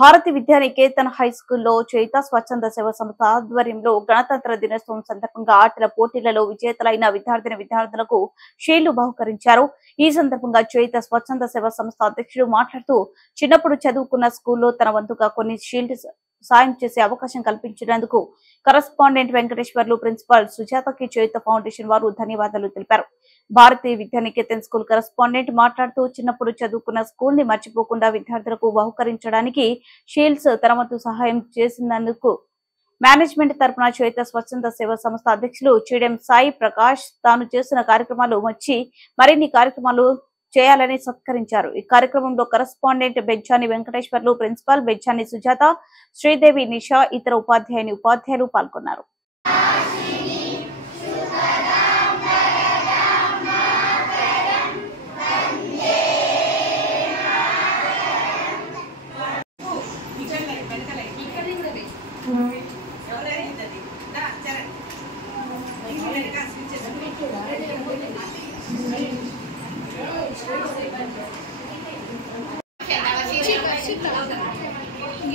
Bharati Vidyanikethan high స్కూల్లో చేత స్వచ్ఛంద సేవా సంస్థ ఆధ్వర్యంలో గణతంత్ర దినోత్సవం సందర్భంగా ఆటల పోటీలలో విజేతలైన విద్యార్థులకు షీల్డ్లు బహుకరించారు. ఈ సందర్భంగా చేత స్వచ్ఛంద సేవా సంస్థ అధ్యక్షుడు మాట్లాడుతూ చిన్నప్పుడు చదువుకున్న స్కూల్లో తన వంతుగా కొన్ని షీల్డ్స్ సాయం చేసే అవకాశం కల్పించినందుకు కరస్పాండెంట్ వెంకటేశ్వర్లు ప్రిన్సిపాల్ సుజాతకి చేత ఫౌండేషన్ వారు ధన్యవాదాలు తెలిపారు. భారతీయ విద్యానికేతన్ స్కూల్ కరస్పాండెంట్ మాట్లాడుతూ చిన్నప్పుడు చదువుకున్న స్కూల్ ని మర్చిపోకుండా విద్యార్థులకు బహుకరించడానికి షీల్డ్స్ తన వంతు సహాయం చేసినందుకు మేనేజ్మెంట్ తరపున చేత స్వచ్ఛంద సేవా సంస్థ అధ్యక్షులు చిడెం సాయి ప్రకాష్ తాను చేస్తున్న కార్యక్రమాలు వచ్చి మరిన్ని కార్యక్రమాలు చేయాలని సత్కరించారు. ఈ కార్యక్రమంలో కరస్పాండెంట్ బెజ్జాని వెంకటేశ్వర్లు, ప్రిన్సిపాల్ బెజ్జాని సుజాత, శ్రీదేవి, నిషా, ఇతర ఉపాధ్యాయులు పాల్గొన్నారు.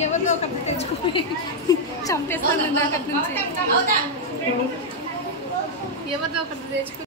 ఎవరిలో ఒకటి తెచ్చుకుని చంపేస్తాను నాకు అక్కడి నుంచి ఎవరిలో ఒకటి తెచ్చుకుని